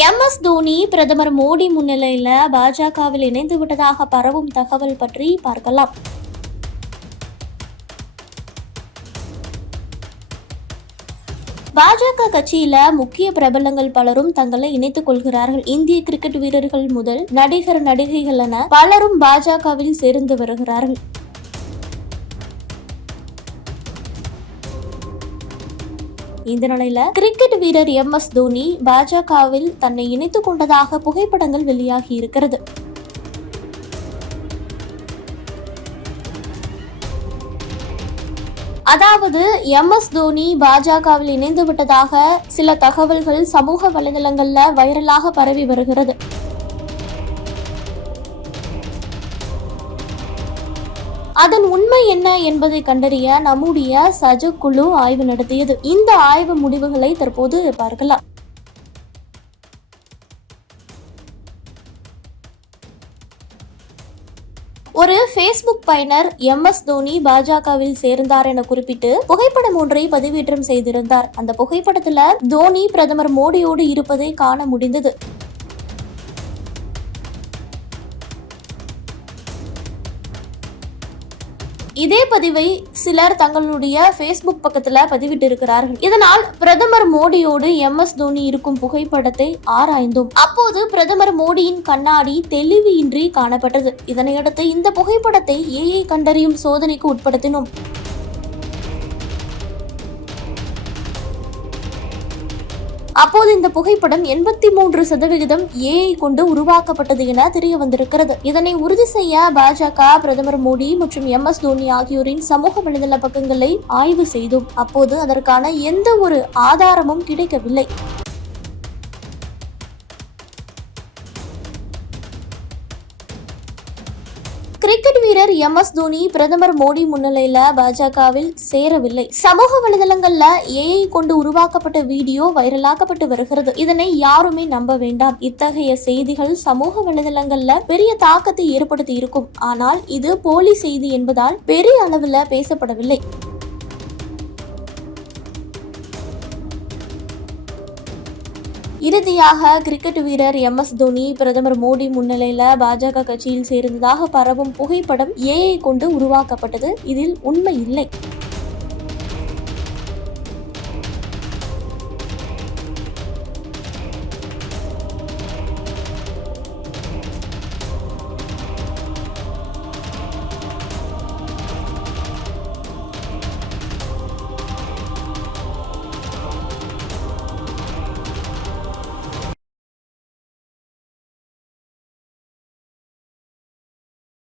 M S Dhoni பிரதமர் மோடி முன்னிலையில பாஜகவில் இணைந்து விட்டதாக பரவும் தகவல் பற்றி பார்க்கலாம். பாஜக கட்சியில முக்கிய பிரபலங்கள் பலரும் தங்களை இணைத்துக் கொள்கிறார்கள். இந்திய கிரிக்கெட் வீரர்கள் முதல் நடிகர் நடிகைகள் என பலரும் பாஜகவில் சேர்ந்து வருகிறார்கள். இந்த நிலையில கிரிக்கெட் வீரர் எம் எஸ் தோனி பாஜகவில் தன்னை இணைத்துக் கொண்டதாக புகைப்படங்கள் வெளியாகி இருக்கிறது. அதாவது எம் எஸ் தோனி பாஜகவில் இணைந்து விட்டதாக சில தகவல்கள் சமூக வலைதளங்கள்ல வைரலாக பரவி வருகிறது. அதன் உண்மை என்ன என்பதை கண்டறிய நம்முடைய சஜ குழு ஆய்வு நடத்தியது. இந்த ஆய்வு முடிவுகளை தற்போது பார்க்கலாம். ஒரு ஃபேஸ்புக் பயனர் எம் எஸ் தோனி பாஜகவில் சேர்ந்தார் என குறிப்பிட்டு புகைப்படம் ஒன்றை பதிவேற்றம் செய்திருந்தார். அந்த புகைப்படத்துல தோனி பிரதமர் மோடியோடு இருப்பதை காண முடிந்தது. இதே பதிவை சிலர் தங்களுடைய ஃபேஸ்புக் பக்கத்துல பதிவிட்டிருக்கிறார்கள். இதனால் பிரதமர் மோடியோடு எம் எஸ் தோனி இருக்கும் புகைப்படத்தை ஆராய்ந்தோம். அப்போது பிரதமர் மோடியின் கண்ணாடி தெளிவு இன்றி காணப்பட்டது. இதனையடுத்து இந்த புகைப்படத்தை ஏஐ கண்டறியும் சோதனைக்கு உட்படுத்தினோம். அப்போது இந்த புகைப்படம் எண்பத்தி மூன்று சதவிகிதம் ஏஐ கொண்டு உருவாக்கப்பட்டது என தெரிய வந்திருக்கிறது. இதனை உறுதி செய்ய பாஜக பிரதமர் மோடி மற்றும் எம் எஸ் தோனி ஆகியோரின் சமூக வலைதள பக்கங்களை ஆய்வு செய்தோம் அப்போது அதற்கான எந்த ஒரு ஆதாரமும் கிடைக்கவில்லை. கிரிக்கெட் வீரர் எம் எஸ் தோனி பிரதமர் மோடி முன்னிலையில பாஜகவில் சேரவில்லை. சமூக வலைதளங்கள்ல ஏஐ கொண்டு உருவாக்கப்பட்ட வீடியோ வைரலாக்கப்பட்டு வருகிறது. இதனை யாருமே நம்ப வேண்டாம். இத்தகைய செய்திகள் சமூக வலைதளங்கள்ல பெரிய தாக்கத்தை ஏற்படுத்தி இருக்கும். ஆனால் இது போலி செய்தி என்பதால் பெரிய அளவில் பேசப்படவில்லை. இறுதியாக கிரிக்கெட் வீரர் எம் எஸ் தோனி பிரதமர் மோடி முன்னிலையில பாஜக கட்சியில் சேர்ந்ததாக பரவும் புகைப்படம் ஏஐ கொண்டு உருவாக்கப்பட்டது. இதில் உண்மை இல்லை.